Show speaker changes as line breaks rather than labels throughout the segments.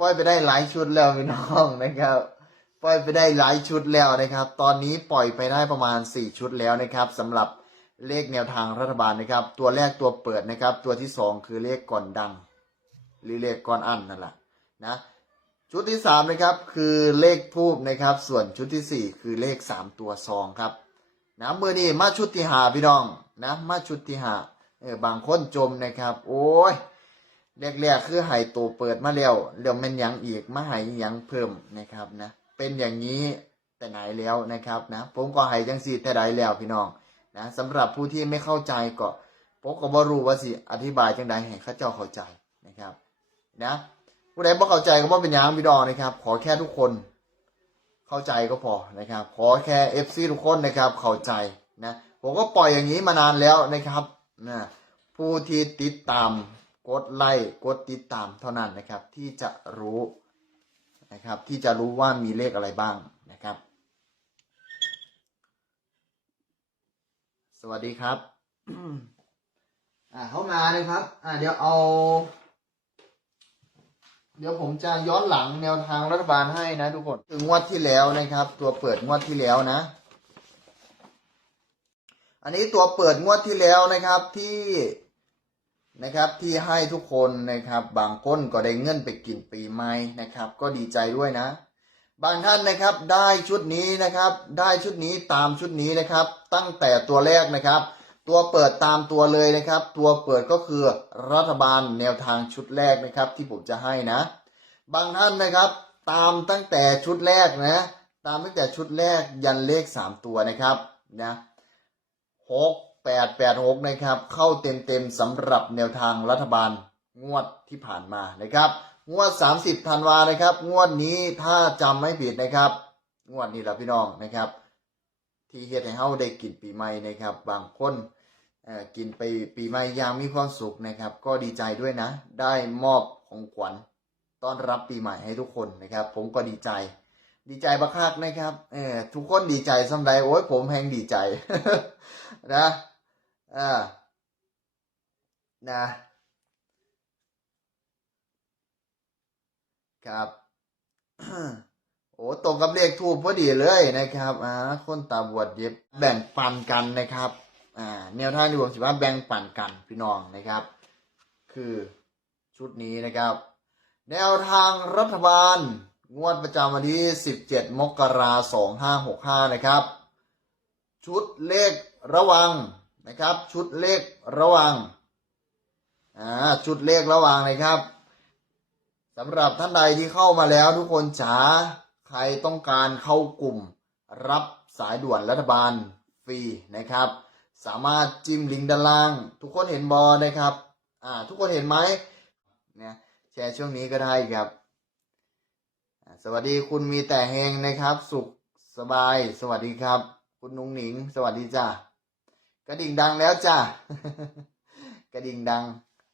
ปล่อยไปได้หลายชุดแล้วพี่น้องนะครับ ปล่อยไปได้หลายชุดแล้วนะครับ ตอนนี้ปล่อยไปได้ประมาณ 4 ชุดแล้วนะครับสำหรับเลขแนวทางรัฐบาลนะครับ ตัวแรกตัวเปิดนะครับ ตัวที่ 2 คือเลขก่อนดัง หรือเลขก่อนอันนั่นแหละนะชุดที่ 3 นะครับ คือเลขทูบนะครับ ส่วนชุดทีสี่4 คือเลข 3 ตัวซองครับนะเมื่อนี้มาชุดที่หาพี่น้องนะมาชุดที่หาเออบางคนจมนะครับ โอ้ย แรกๆคือไห้ตัวเปิดมาแล้วเดี๋ยวมันยังอีกมาห้หยังเพิ่มนะครับนะเป็นอย่างนี้แต่ไหนแล้วนะครับนะผมก็ไห้จังสีแต่ใดแล้วพี่น้องนะสำหรับผู้ที่ไม่เข้าใจก็ผมก็บ่รู้ว่าสิอธิบายจังใดให้ข้าเจ้าเข้าใจนะครับนะผู้ใดบ่เข้าใจก็บ่เป็นยังพี่น้องนะครับ ขอแค่ทุกคนเข้าใจก็พอนะครับ ขอแค่เอฟซีทุกคนนะครับเข้าใจนะผมก็ปล่อยอย่างนี้มานานแล้วนะครับนะผู้ที่ติดตาม กดไลค์กดติดตามเท่านั้นนะครับที่จะรู้นะครับที่จะรู้ว่ามีเลขอะไรบ้างนะครับ สวัสดีครับ อ่าเข้ามานะครับ อ่าเดี๋ยวเอา เดี๋ยวผมจะย้อนหลังแนวทางรัฐบาลให้นะทุกคนถึงงวดที่แล้วนะครับ ตัวเปิดงวดที่แล้วนะ อันนี้ตัวเปิดงวดที่แล้วนะครับที่ นะครับที่ให้ทุกคนนะครับบางคนก็ได้เงินไปกินปีใหม่นะครับ ก็ดีใจด้วยนะ บางท่านนะครับได้ชุดนี้นะครับ ได้ชุดนี้ตามชุดนี้นะครับ ตั้งแต่ตัวแรกนะครับ ตัวเปิดตามตัวเลยนะครับ ตัวเปิดก็คือรัฐบาลแนวทางชุดแรกนะครับ ที่ผมจะให้นะ บางท่านนะครับ ตามตั้งแต่ชุดแรกนะ ตามตั้งแต่ชุดแรกยันเลขสามตัวนะครับนะหก แปดแปดหกนะครับ เข้าเต็มๆสำหรับแนวทางรัฐบาลงวดที่ผ่านมานะครับ งวด 30ธันวานะครับ งวดนี้ถ้าจำไม่ผิดนะครับ งวดนี้แหละพี่น้องนะครับ ที่เฮ็ดให้เฮาได้กินปีใหม่นะครับ บางคนเอ่อกินไปปีใหม่ยางมีความสุขนะครับ ก็ดีใจด้วยนะ ได้มอบของขวัญต้อนรับปีใหม่ให้ทุกคนนะครับ ผมก็ดีใจ ดีใจบักคักนะครับเออทุกคนดีใจสำใดโอ้ยผมแหงดีใจนะ อ่านะครับ โอ้ตรงกับเลขทูบพอดีเลยนะครับอ่าคนตาบวชเย็บแบ่งปันกันนะครับอ่าแนวทางที่ผมสิว่าแบ่งปันกันพี่น้องนะครับ คือชุดนี้นะครับ แนวทางรัฐบาล งวดประจำวันที่ 17 มกราคม2565 นะครับ ชุดเลขระวัง นะครับ ชุดเลขระวังอ่าชุดเลขระวังนะครับสำหรับท่านใดที่เข้ามาแล้วทุกคนจ๋าใครต้องการเข้ากลุ่ม รับสายด่วนรัฐบาลฟรีนะครับ สามารถจิ้มลิงก์ด้านล่าง ทุกคนเห็นบอนะครับอ่าทุกคนเห็นไหมเนี่ยแชร์ช่วงนี้ก็ได้ครับ สวัสดีคุณมีแต่เฮงนะครับ สุขสบาย สวัสดีครับ คุณนุ้งหนิง สวัสดีจ้า กระดิ่งดังแล้วจ้ากระดิ่งดัง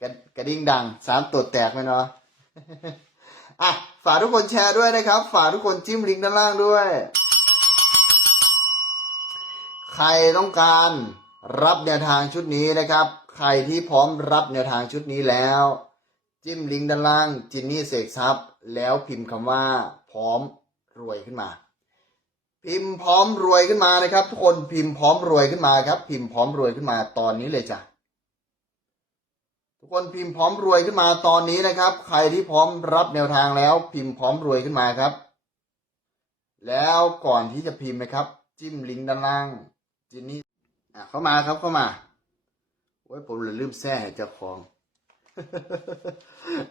กระกระดิ่งดังสามตัวแตกไหมเนาะอะฝากทุกคนแชร์ด้วยนะครับ ฝากทุกคนจิ้มลิงก์ด้านล่างด้วย ใครต้องการรับแนวทางชุดนี้นะครับ ใครที่พร้อมรับแนวทางชุดนี้แล้ว จิ้มลิงก์ด้านล่างจินนี่เสกทรัพย์ แล้วพิมพ์คำว่าพร้อมรวยขึ้นมา พิมพ์พร้อมรวยขึ้นมานะครับ ทุกคนพิมพ์พร้อมรวยขึ้นมาครับ พิมพ์พร้อมรวยขึ้นมาตอนนี้เลยจ้ะทุกคนพิมพ์พร้อมรวยขึ้นมาตอนนี้นะครับ ใครที่พร้อมรับแนวทางแล้ว พิมพ์พร้อมรวยขึ้นมาครับ แล้วก่อนที่จะพิมพ์นะครับ จิ้มลิงก์ด้านล่างจินนี่อะเข้ามาครับเข้ามาโอ้ยผมเลยลืมแซ่เจ้าของ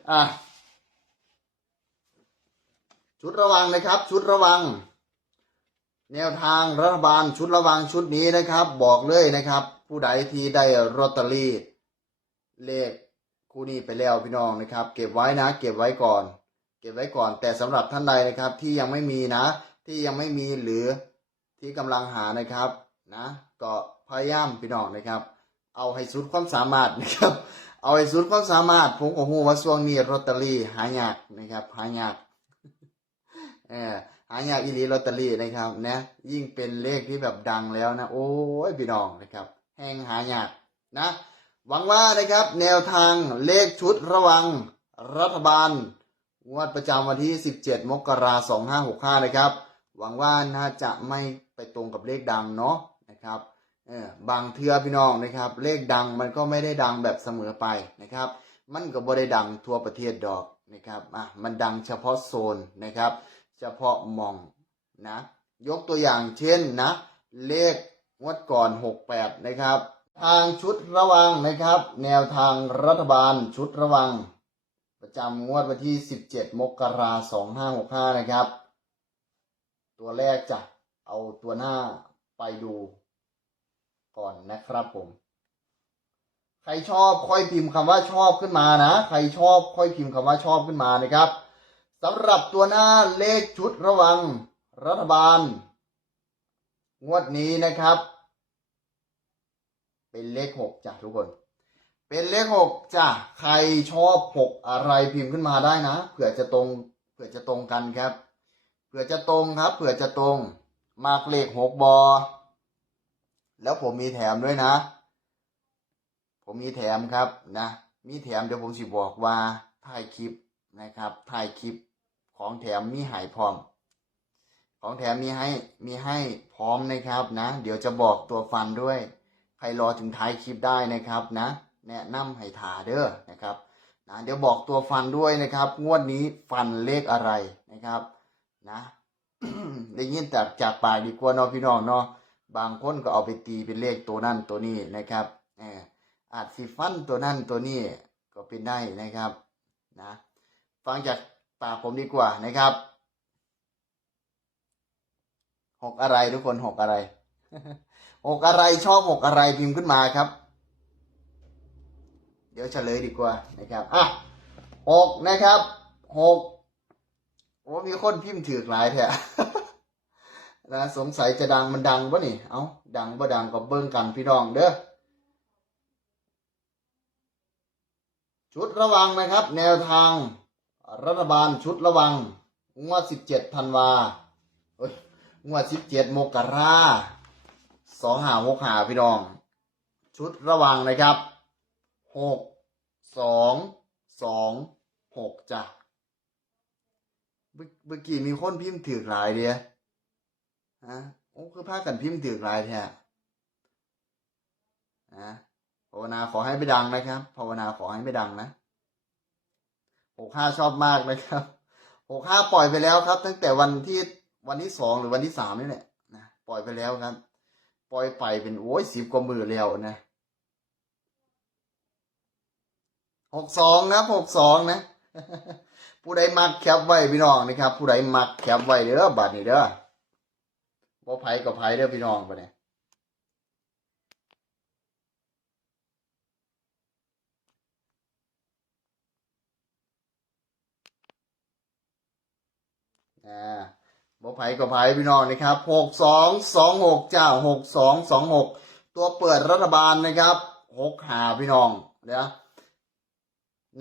อะชุดระวังนะครับ ชุดระวัง แนวทางรัฐบาลชุดระวังชุดนี้นะครับ บอกเลยนะครับ ผู้ใดที่ได้ลอตเตอรี่เลขคู่นี้ไปแล้วพี่น้องนะครับ เก็บไว้นะ เก็บไว้ก่อน เก็บไว้ก่อน แต่สำหรับท่านใดนะครับที่ยังไม่มีนะ ที่ยังไม่มีหรือที่กำลังหานะครับนะก็พยายามพี่น้องนะครับ เอาให้สุดความสามารถนะครับ เอาให้สุดความสามารถผมก็ฮู้ว่าช่วงนี้ลอตเตอรี่หายากนะครับหายากเออ หายากอีลีลอตเตอรี่นะครับนะยิ่งเป็นเลขที่แบบดังแล้วนะ โอ้ยพี่น้องนะครับ แห้งหายากนะ หวังว่านะครับแนวทางเลขชุดระวังรัฐบาลงวดประจำวันที่ 17 มกราคม 2565 นะครับ หวังว่าน่าจะไม่ไปตรงกับเลขดังเนาะนะครับเออบางเทือพี่น้องนะครับ เลขดังมันก็ไม่ได้ดังแบบเสมอไปนะครับ มันก็บ่ได้ดังทั่วประเทศดอกนะครับอะมันดังเฉพาะโซนนะครับ เฉพาะมองนะ ยกตัวอย่างเช่นนะ เลขงวดก่อน 68 นะครับ ทางชุดระวังนะครับ แนวทางรัฐบาลชุดระวัง ประจำงวดวันที่ 17 มกราคม 2565 นะครับ ตัวแรกจะเอาตัวหน้าไปดูก่อนนะครับผม ใครชอบค่อยพิมพ์คำว่าชอบขึ้นมานะ ใครชอบค่อยพิมพ์คำว่าชอบขึ้นมานะครับ สำหรับตัวหน้าเลขชุดระวังรัฐบาล งวดนี้นะครับ เป็นเลขหกจ้ะทุกคน เป็นเลขหกจ้ะใครชอบหกอะไรพิมพ์ขึ้นมาได้นะเผื่อจะตรงเผื่อจะตรงกันครับเผื่อจะตรงครับเผื่อจะตรงมากเลขหกบอแล้วผมมีแถมด้วยนะ ผมมีแถมครับนะ มีแถมเดี๋ยวผมสิบอกว่าถ่ายคลิปนะครับถ่ายคลิป ของแถมมีใหายพร้อม ของแถมมีให้มีให้พร้อมนะครับนะ เดี๋ยวจะบอกตัวฟันด้วย ใครรอถึงท้ายคลิปได้นะครับนะ แนะนำให้ถาเด้อนะครับนะเดี๋ยวบอกตัวฟันด้วยนะครับ งวดนี้ฟันเลขอะไรนะครับนะได้ยินจากจากปากดีกว่าเนาะพี่น้องเนาะบางคนก็เอาไปตีเป็นเลขตัวนั่นตัวนี้นะครับเอออาจสิฟันตัวนั่นตัวนี้ก็เป็นได้นะครับนะ ฟังจาก ปากผมดีกว่านะครับหกอะไรทุกคนหกอะไรหกอะไรชอบหกอะไรพิมพ์ขึ้นมาครับ เดี๋ยวเฉลยดีกว่านะครับอะหกนะครับหกโอ้มีคนพิมพ์ถือหลายแท้นะสงสัยจะดังมันดังปะนี่ เอาดังบ่ดังก็เบิ่งกันพี่น้องเด้อชุดระวังนะครับ แนวทาง รัฐบาลชุดระวัง งวดสิบเจ็ดธันวาเอ้ยงวดสิบเจ็ดมกราสองหาหกหาพี่น้อง ชุดระวังนะครับหกสองสองหกจ้ะเมื่อเมื่อกี้มีคนพิมพ์ถือหลายเดียฮะโอ้คือพากันพิมพ์ถือหลายแท้นะภาวนาขอให้ไม่ดังนะครับ ภาวนาขอให้ไม่ดังนะ หกห้าชอบมากนะครับหกห้าปล่อยไปแล้วครับ ตั้งแต่วันที่วันที่สองหรือวันที่สามนี่แหละนะปล่อยไปแล้วครับ ปล่อยไปเป็นโอ้ยสิบกว่ามือแล้วนะหกสองนะหกสองนะ ผู้ใดมักแคปไว้พี่น้องนะครับ ผู้ใดมักแคปไว้เด้อบัตรนี้เด้อบ่ไผกับไผเด้อพี่น้องปเนี่ย อ่าบ่ไผกับไผพี่น้องนะครับหกสองสองหกจ้าหกสองสองหกตัวเปิดรัฐบาลนะครับหกหาพี่น้องเดี๋ยว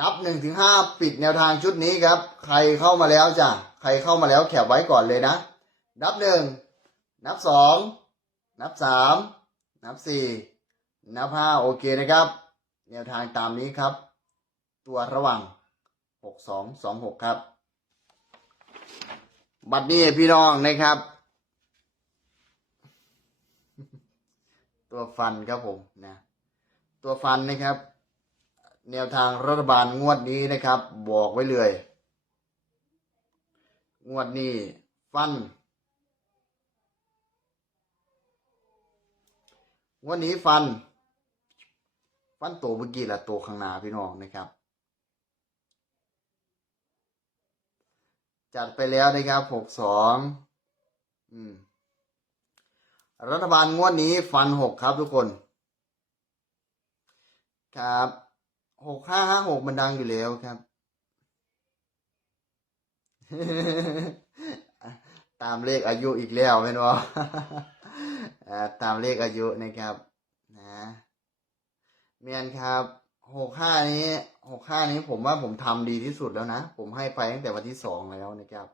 นับหนึ่งถึงห้าปิดแนวทางชุดนี้ครับ ใครเข้ามาแล้วจ้ะใครเข้ามาแล้วแคปไว้ก่อนเลยนะ นับหนึ่งนับสองนับสามนับสี่นับห้าโอเคนะครับ แนวทางตามนี้ครับ ตัวระวังหกสองสองหกครับ บัดนี้พี่น้องนะครับ ตัวฟันครับผมนะ ตัวฟันนะครับ แนวทางรัฐบาลงวดนี้นะครับ บอกไว้เลย งวดนี้ ฟัน งวันนี้ฟัน ฟันโตเมื่อกี้แหละโตข้างหน้าพี่น้องนะครับ จัดไปแล้วนะครับหกสองรัฐบาลงวดนี้ฟันหกครับทุกคน ครับหกห้าห้าหกมันดังอยู่แล้วครับ ตามเลขอายุอีกแล้วเป็นวะอ่าตามเลขอายุนะครับนะเมียนครับ หกห้านี้หกห้านี้ผมว่าผมทำดีที่สุดแล้วนะ ผมให้ไปตั้งแต่วันที่สองแล้วนะครับ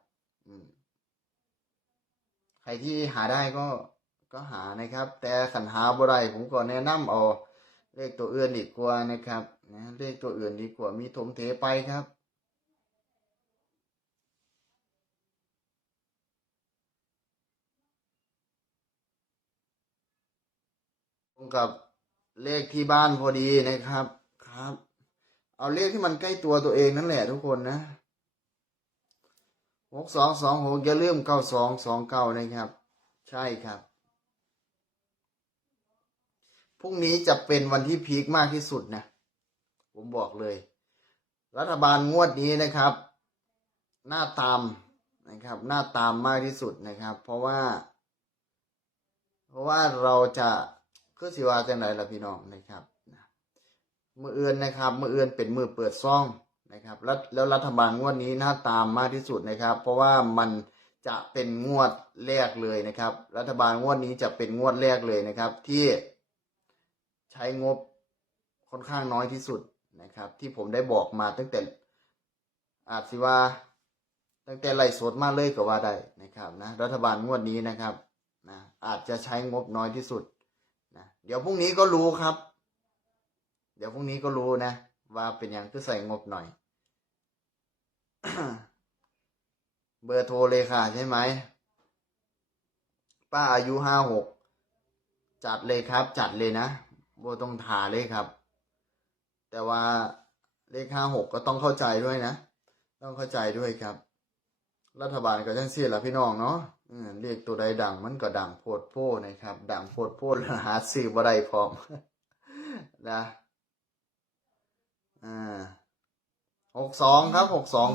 อืม ใครที่หาได้ก็ก็หานะครับ แต่ขันหาบ่ไรผมก็แนะนำเอาเลขตัวเอื่นดีกว่านะครับนะเลขตัวเอื่นดีกว่ามีถมเทไปครับตรงกับเลขที่บ้านพอดีนะครับ เอาเลขที่มันใกล้ตัวตัวเองนั่นแหละทุกคนนะหกสองสองหกอย่าลืมเก้าสองสองเก้านะครับ ใช่ครับพรุ่งนี้จะเป็นวันที่พีคมากที่สุดนะผมบอกเลย รัฐบาลงวดนี้นะครับ หน้าตามนะครับ หน้าตามมากที่สุดนะครับ เพราะว่า เพราะว่าเราจะคือสิว่าจังไหนล่ะพี่น้องนะครับ มือเอือนนะครับ มือเอือนเป็นมือเปิดซ่องนะครับ แล้วแล้วรัฐบาลงวดนี้น้าตามมากที่สุดนะครับ เพราะว่ามันจะเป็นงวดแรกเลยนะครับ รัฐบาลงวดนี้จะเป็นงวดแรกเลยนะครับ ที่ใช้งบค่อนข้างน้อยที่สุดนะครับ ที่ผมได้บอกมาตั้งแต่อาจสิว่าตั้งแต่ไล่สดมาเลยก็ว่าได้นะครับนะรัฐบาลงวดนี้นะครับนะอาจจะใช้งบน้อยที่สุดนะเดี๋ยวพรุ่งนี้ก็รู้ครับ เดี๋ยวพรุ่งนี้ก็รู้นะ ว่าเป็นอย่างคือใส่งบหน่อย เบอร์โทรเลยค่ะใช่ไหม ป้าอายุห้าหกจัดเลยครับ จัดเลยนะโบต้องถาเลยครับ แต่ว่าเลขห้าหกก็ต้องเข้าใจด้วยนะ ต้องเข้าใจด้วยครับ รัฐบาลก็จังซี่ล่ะพี่น้องเนาะเรียกตัวใดดังมันก็ดังโพดโพนะครับ ดังโพดโพ้หาซื้อบ่ได้พร้อมนะ อ่าหกสองครับหกสอง